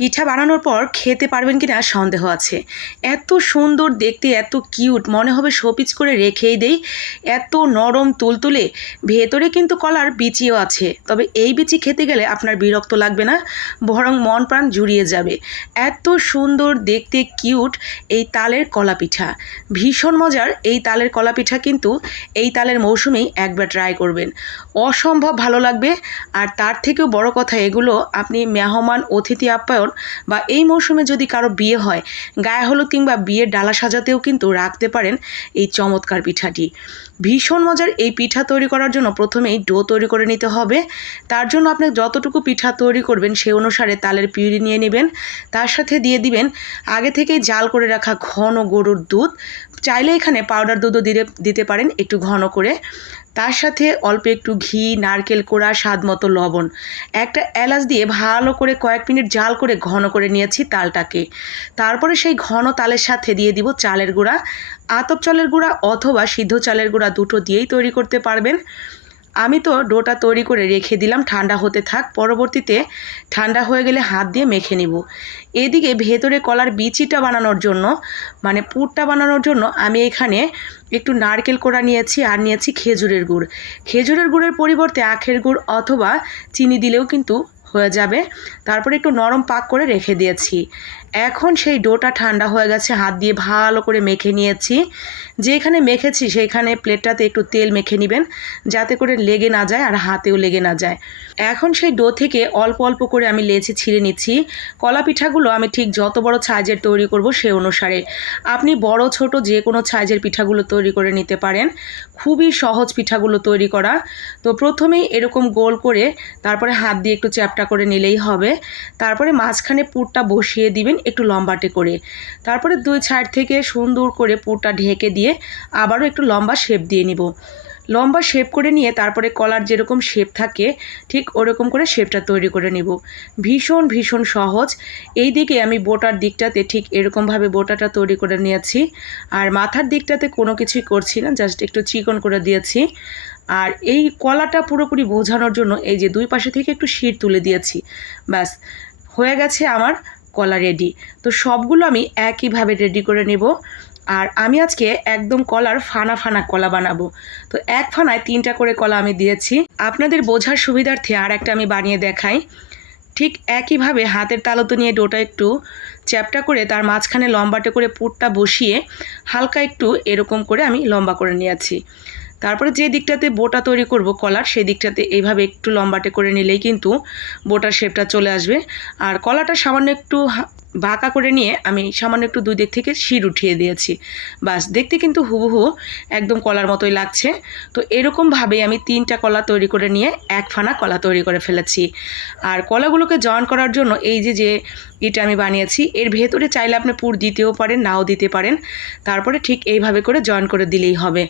পিঠা বানানোর পর খেতে পারবেন কি না সন্দেহ আছে। এত সুন্দর দেখতে, এত কিউট। মনে হবে শোপিচ করে রেখেই দেই। এত নরম তুলতুলে ভেতরে কিন্তু কলার বিচিও আছে। তবে এই বিচি খেতে গেলে আপনার বিরক্ত লাগবে না, বরং মন প্রাণ জুড়িয়ে যাবে। এত সুন্দর দেখতে, কিউট এই তালের কলা পিঠা। ভীষণ মজার এই তালের কলা পিঠা কিন্তু এই তালের মৌসুমেই একবার ট্রাই করবেন। অসম্ভব ভালো লাগবে। আর তার থেকেও বড় কথা, এগুলো আপনি মেহমান অতিথি আপ্যায়ন বা এই মৌসুমে যদি কারও বিয়ে হয়, গায়ে হলুদ কিংবা বিয়ের ডালা সাজাতেও কিন্তু রাখতে পারেন এই চমৎকার পিঠাটি। ভীষণ মজার এই পিঠা তৈরি করার জন্য প্রথমেই ডো তৈরি করে নিতে হবে। তার জন্য আপনি যতটুকু পিঠা তৈরি করবেন সে অনুসারে তালের পিউরি নিয়ে নেবেন। তার সাথে দিয়ে দিবেন আগে থেকেই জাল করে রাখা ঘন গরুর দুধ চাইলে এখানে পাউডার দুধও দিতে দিতে পারেন একটু ঘন করে। তার সাথে অল্প একটু ঘি, নারকেল কোড়া, স্বাদ মতো লবণ। একটা এলাচ দিয়ে ভালো করে কয়েক মিনিট জাল করে ঘন করে নিয়েছি তালটাকে। তারপরে সেই ঘন তালের সাথে দিয়ে দিব চালের গুঁড়া। আতপ চালের গুঁড়া অথবা সিদ্ধ চালের গুঁড়া দুটো দিয়েই তৈরি করতে পারবেন। আমি তো ডোটা তৈরি করে রেখে দিলাম, ঠান্ডা হতে থাক, পরবর্তীতে ঠান্ডা হয়ে গেলে হাত দিয়ে মেখে নিব। এদিকে ভেতরে কলার বিচিটা বানানোর জন্য মানে পুরটা বানানোর জন্য আমি এখানে একটু নারকেল কোড়া নিয়েছি আর নিয়েছি খেজুরের গুড়। খেজুরের গুড়ের পরিবর্তে আখের গুড় অথবা চিনি দিলেও কিন্তু হয়ে যাবে। তারপরে একটু নরম পাক করে রেখে দিয়েছি। এখন সেই ডোটা ঠান্ডা হয়ে গেছে, হাত দিয়ে ভালো করে মেখে নিয়েছি। যেখানে মেখেছি সেইখানে প্লেটটাতে একটু তেল মেখে নেবেন, যাতে করে লেগে না যায় আর হাতেও লেগে না যায়। এখন সেই ডো থেকে অল্প অল্প করে আমি লেচি ছিঁড়ে নিচ্ছি। কলা পিঠাগুলো আমি ঠিক যত বড় সাইজের তৈরি করব সে অনুসারে। আপনি বড়, ছোট যে কোনো সাইজের পিঠাগুলো তৈরি করে নিতে পারেন। খুবই সহজ পিঠাগুলো তৈরি করা। তো প্রথমেই এরকম গোল করে তারপরে হাত দিয়ে একটু চ্যাপটা করে নিলেই হবে। তারপরে মাঝখানে পুরটা বসিয়ে দিবেন একটু লম্বাটে করে। তারপরে দুই সাইড থেকে সুন্দর করে পুরটা ঢেকে দিয়ে আবারও একটু লম্বা শেপ দিয়ে নিব। লম্বা শেপ করে নিয়ে তারপরে কলার যেরকম শেপ থাকে, ঠিক ওরকম করে শেপটা তৈরি করে নিব। ভীষণ ভীষণ সহজ। এই দিকে আমি বোটার দিকটাতে ঠিক এরকমভাবে বোটাটা তৈরি করে নিয়েছি। আর মাথার দিকটাতে কোনো কিছুই করছি না জাস্ট একটু চিকন করে দিয়েছি। আর এই কলাটা পুরোপুরি বোঝানোর জন্য এই যে দুই পাশে থেকে একটু শির তুলে দিয়েছি। ব্যাস, হয়ে গেছে আমার কলা রেডি তো সবগুলো আমি একইভাবে রেডি করে নেব। আর আমি আজকে একদম কলার ফানা ফানা কলা বানাবো। তো এক ফানায় তিনটা করে কলা আমি দিয়েছি। আপনাদের বোঝার সুবিধার্থে আর একটা আমি বানিয়ে দেখাই। ঠিক একইভাবে হাতের তালতো নিয়ে ডোটা একটু চ্যাপটা করে তার মাঝখানে লম্বাটে করে পুরটা বসিয়ে হালকা একটু এরকম করে আমি লম্বা করে নিয়েছি। তারপরে যে দিকটাতে বোটা তৈরি করব কলার, সেই দিকটাতে এইভাবে একটু লম্বাটে করে নিলেই কিন্তু বোটার শেপটা চলে আসবে। আর কলাটা সামান্য একটু বাঁকা করে নিয়ে আমি সামান্য একটু দুই দিক থেকে শির উঠিয়ে দিয়েছি। বাস, দেখতে কিন্তু হুবহু একদম কলার মতোই লাগছে। তো এরকমভাবেই আমি তিনটা কলা তৈরি করে নিয়ে এক ফানা কলা তৈরি করে ফেলেছি। আর কলাগুলোকে জয়েন করার জন্য এই যে যে এটা আমি বানিয়েছি, এর ভেতরে চাইলে আপনি পুর দিতেও পারেন, নাও দিতে পারেন। তারপরে ঠিক এইভাবে করে জয়েন করে দিলেই হবে।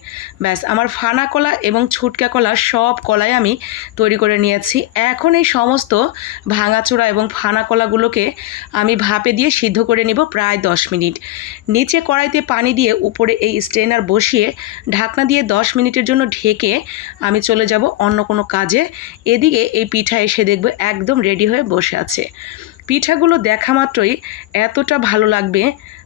ব্যাস, আমার ফানা কলা এবং ছুটকা কলা সব কলাই আমি তৈরি করে নিয়েছি। এখন এই সমস্ত ভাঙাচোড়া এবং ফানা কলাগুলোকে আমি ভাপে দিয়ে সিদ্ধ করে নেব প্রায় দশ মিনিট। নিচে কড়াইতে পানি দিয়ে উপরে এই স্ট্রেনার বসিয়ে ঢাকনা দিয়ে দশ মিনিটের জন্য ঢেকে আমি চলে যাব অন্য কোনো কাজে। এদিকে এই পিঠা এসে দেখব একদম রেডি হয়ে বসে আছে। পিঠাগুলো দেখা মাত্রই এতটা ভালো লাগবে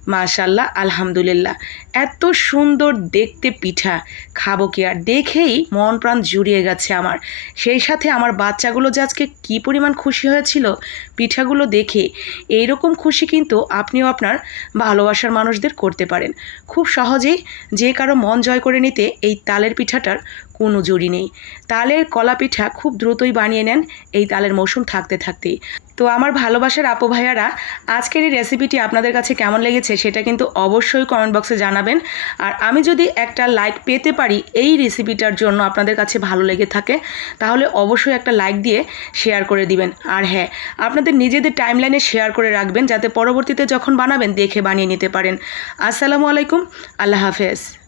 মাশাল্লাহ, আলহামদুলিল্লাহ। এত সুন্দর দেখতে পিঠা। খাব কি আর? দেখেই মন প্রাণ জুড়িয়ে গেছে আমার। সেই সাথে আমার বাচ্চাগুলো যে আজকে কী পরিমাণ খুশি হয়েছিল, পিঠাগুলো দেখে এইরকম খুশি কিন্তু আপনিও আপনার ভালোবাসার মানুষদের করতে পারেন। খুব সহজেই যে কারও মন জয় করে নিতে এই তালের পিঠাটার কোনো জুড়ি নেই। তালের কলা পিঠা খুব দ্রুতই বানিয়ে নেন এই তালের মৌসুম থাকতে থাকতেই। তো আমার ভালোবাসার আপু ভাইয়ারা, আজকের এই রেসিপিটি আপনাদের কাছে কেমন লেগেছে? সেটা কিন্তু অবশ্যই কমেন্ট বক্সে জানাবেন। আর আমি যদি একটা লাইক পেতে পারি এই রেসিপিটার জন্য আপনাদের কাছে ভালো লেগে থাকে, তাহলে অবশ্যই একটা লাইক দিয়ে শেয়ার করে দিবেন। আর হ্যাঁ আপনাদের নিজেদের টাইমলাইনে শেয়ার করে রাখবেন, যাতে পরবর্তীতে যখন বানাবেন, দেখে বানিয়ে নিতে পারেন। আসসালামু আলাইকুম, আল্লাহ হাফেজ।